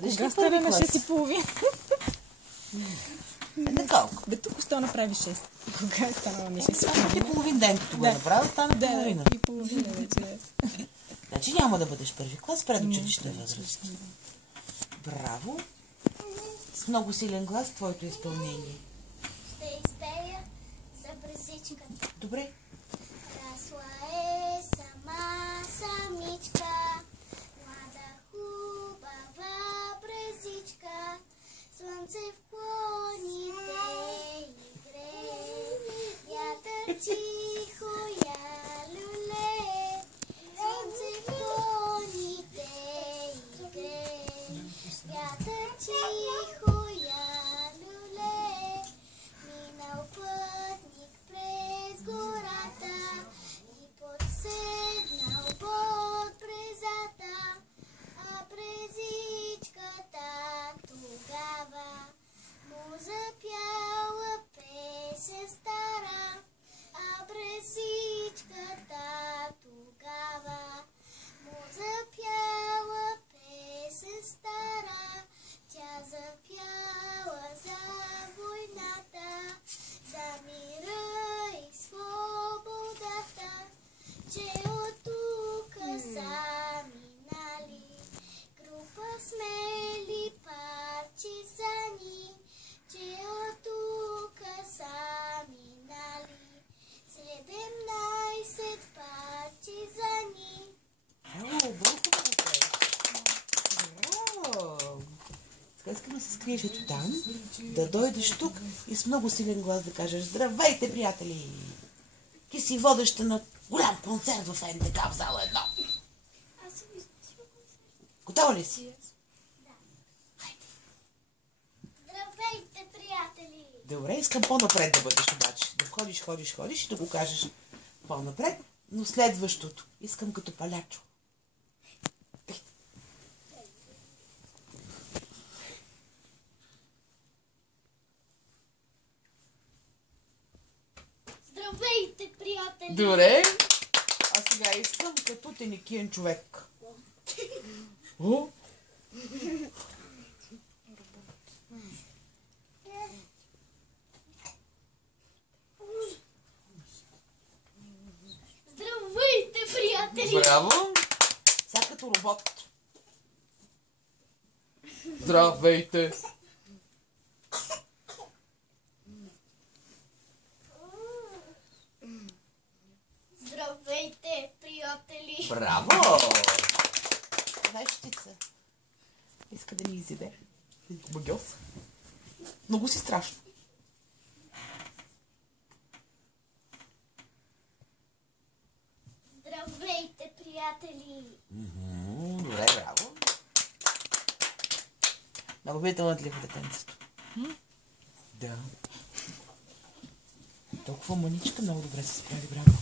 Кога стана на 6:30? На колко? Бе, тук още направи 6. Кога е станала на 6:30? Само ти половин ден, като го е направил, стана половина. И половина вече. Значи няма да бъдеш първи клас, предучилищна възраст. Браво! С много силен глас твоето изпълнение. Ще изпея за брезичката. Добре. Расла е сама самичка, млада хубава брезичка, слънце в клоните и грее, вятър тихо я люле, слънце в клоните и грее, вятър тихо я люле, минал пътник през гората и подседнал под брезата, а брезичката тогава му запяла песен стара, а брезичката тогава му запяла песен стара, тя запяла за войната, за мира и свободата, че от тука са минали група смели партизани, че от тука са минали 17 партизани. Сега искам да се скриеш ето там, да дойдеш тук и с много силен глас да кажеш: здравейте, приятели! Ти си водеща на голям концерт в НДК в зала 1. Аз съм измислила концерт. Готова ли си? Да. Хайде. Здравейте, приятели! Добре, искам по-напред да бъдеш обаче. Да ходиш и да го кажеш по-напред, но следващото искам като палячо. Здравейте, приятели! Добре. А сега искам като теникиен човек. О? Здравейте, приятели! Браво! Сега като робот. Здравейте! Здравейте, приятели! Браво! Вещица. Иска да ни изяде. Багьос. Много си страшно. Здравейте, приятели! Добре, браво. Много ви е талантливо детенцето. Да. Толкова маничка, много добре се справи, браво.